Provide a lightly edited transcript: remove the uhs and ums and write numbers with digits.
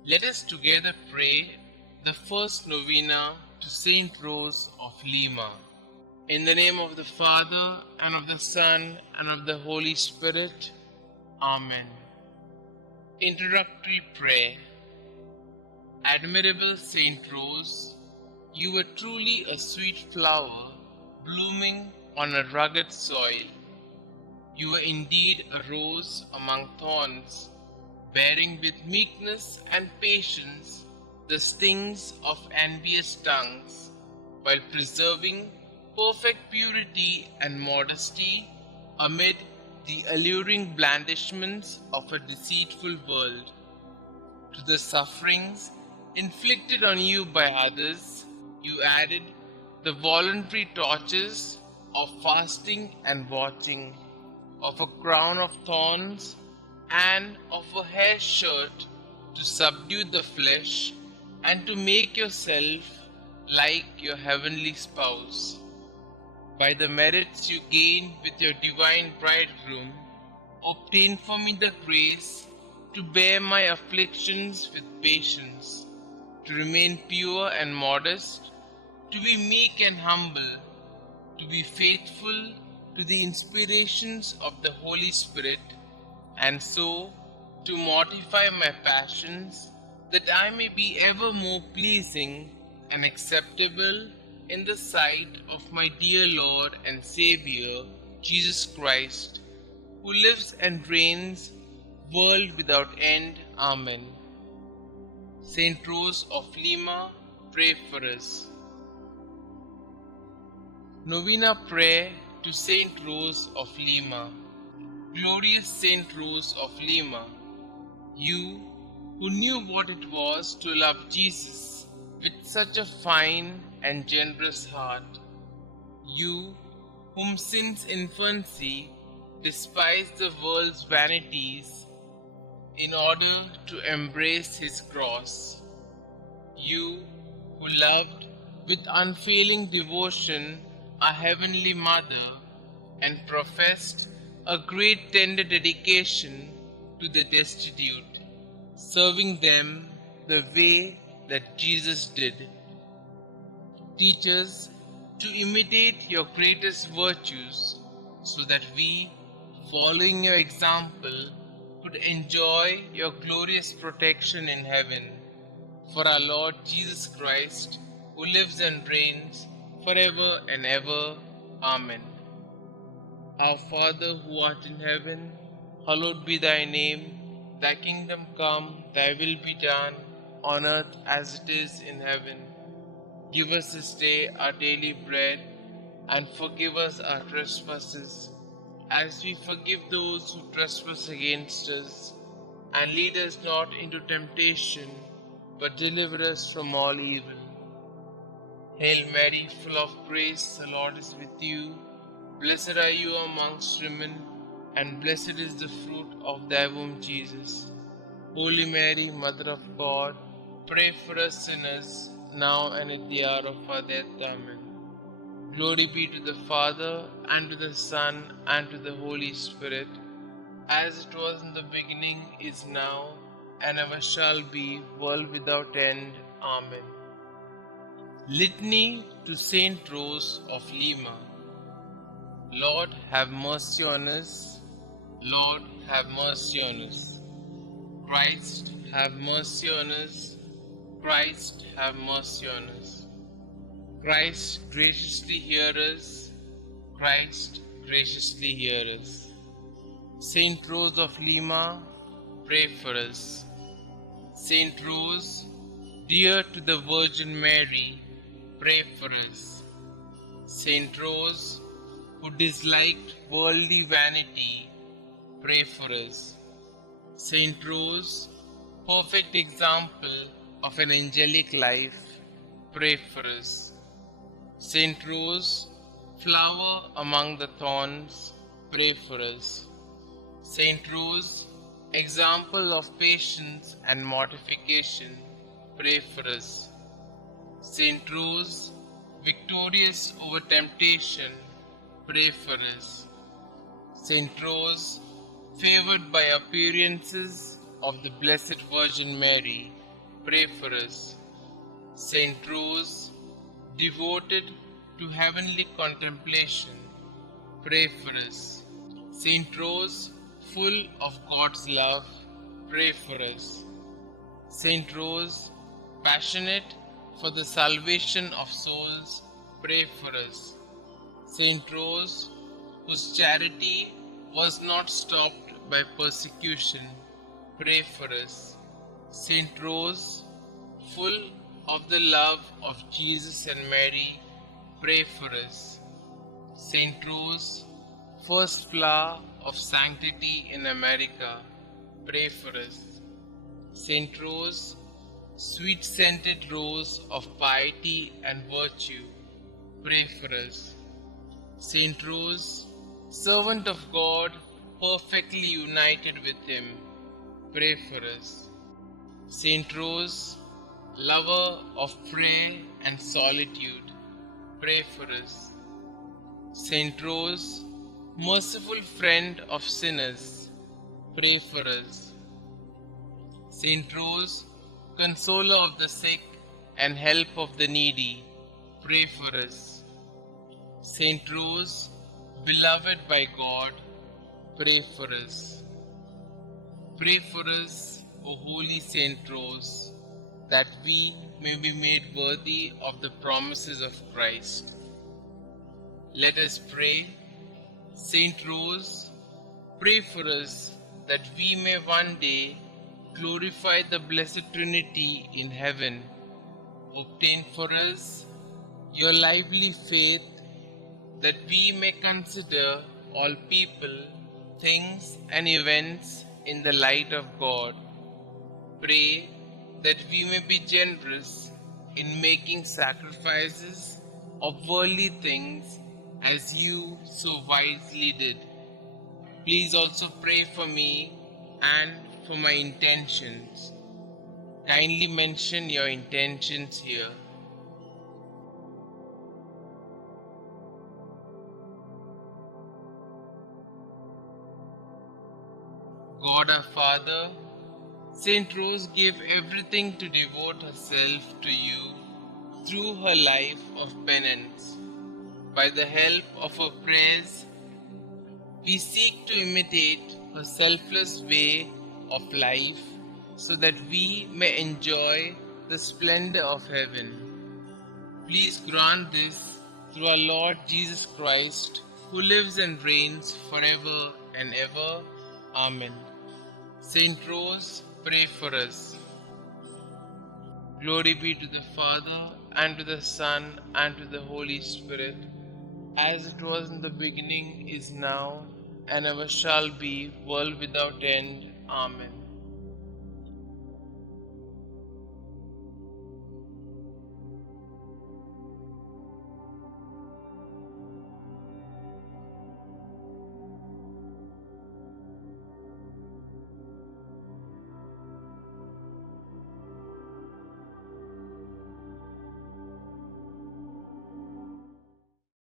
Let us together pray the first novena to St Rose of Lima. In the name of the Father, and of the Son, and of the Holy Spirit. Amen. Introductory Prayer. Admirable St Rose, you were truly a sweet flower blooming on a rugged soil. You were indeed a rose among thorns, bearing with meekness and patience the stings of envious tongues, while preserving perfect purity and modesty amid the alluring blandishments of a deceitful world. To the sufferings inflicted on you by others, you added the voluntary tortures of fasting and watching, of a crown of thorns and of a hair shirt to subdue the flesh and to make yourself like your heavenly spouse. By the merits you gained with your divine bridegroom, obtain for me the grace to bear my afflictions with patience, to remain pure and modest, to be meek and humble, to be faithful to the inspirations of the Holy Spirit, and so to mortify my passions, that I may be ever more pleasing and acceptable in the sight of my dear Lord and Xavier, Jesus Christ, who lives and reigns, world without end. Amen. St Rose of Lima, pray for us. Novena Prayer to St Rose of Lima. Glorious St Rose of Lima, you who knew what it was to love Jesus with such a fine and generous heart, you whom since infancy despised the world's vanities in order to embrace his cross, you who loved with unfailing devotion our Heavenly Mother and professed a great tender dedication to the destitute, serving them the way that Jesus did. Teach us to imitate your greatest virtues, so that we, following your example, could enjoy your glorious protection in heaven. For our Lord Jesus Christ, who lives and reigns forever and ever. Amen. Our Father who art in heaven, hallowed be thy name. Thy kingdom come, thy will be done, on earth as it is in heaven. Give us this day our daily bread, and forgive us our trespasses, as we forgive those who trespass against us. And lead us not into temptation, but deliver us from all evil. Hail Mary, full of grace, the Lord is with you. Blessed are you amongst women, and blessed is the fruit of thy womb, Jesus. Holy Mary, Mother of God, pray for us sinners, now and at the hour of our death. Amen. Glory be to the Father, and to the Son, and to the Holy Spirit, as it was in the beginning, is now, and ever shall be, world without end. Amen. Litany to St Rose of Lima. Lord, have mercy on us. Lord, have mercy on us. Christ, have mercy on us. Christ, have mercy on us. Christ, graciously hear us. Christ, graciously hear us. St Rose of Lima, pray for us. St Rose, dear to the Virgin Mary, pray for us. St Rose, who disliked worldly vanity, pray for us. St Rose, perfect example of an angelic life, pray for us. St Rose, flower among the thorns, pray for us. St Rose, example of patience and mortification, pray for us. St Rose, victorious over temptation, pray for us. St Rose, favored by appearances of the Blessed Virgin Mary, pray for us. St Rose, devoted to heavenly contemplation, pray for us. St Rose, full of God's love, pray for us. St Rose, passionate for the salvation of souls, pray for us. St Rose, whose charity was not stopped by persecution, pray for us. St Rose, full of the love of Jesus and Mary, pray for us. St Rose, first flower of sanctity in America, pray for us. St Rose, sweet-scented rose of piety and virtue, pray for us. St Rose, servant of God, perfectly united with Him, pray for us. St Rose, lover of prayer and solitude, pray for us. St Rose, merciful friend of sinners, pray for us. St Rose, consoler of the sick and help of the needy, pray for us. St Rose, beloved by God, pray for us. Pray for us, O holy St Rose, that we may be made worthy of the promises of Christ. Let us pray. St Rose, pray for us that we may one day glorify the Blessed Trinity in heaven. Obtain for us your lively faith, that we may consider all people, things, and events in the light of God. Pray that we may be generous in making sacrifices of worldly things as you so wisely did. Please also pray for me and for my intentions. Kindly mention your intentions here. God our Father, St. Rose gave everything to devote herself to you through her life of penance. By the help of her prayers, we seek to imitate her selfless way of life so that we may enjoy the splendor of heaven. Please grant this through our Lord Jesus Christ, who lives and reigns forever and ever. Amen. Saint Rose, pray for us. Glory be to the Father, and to the Son, and to the Holy Spirit, as it was in the beginning, is now, and ever shall be, world without end. Amen.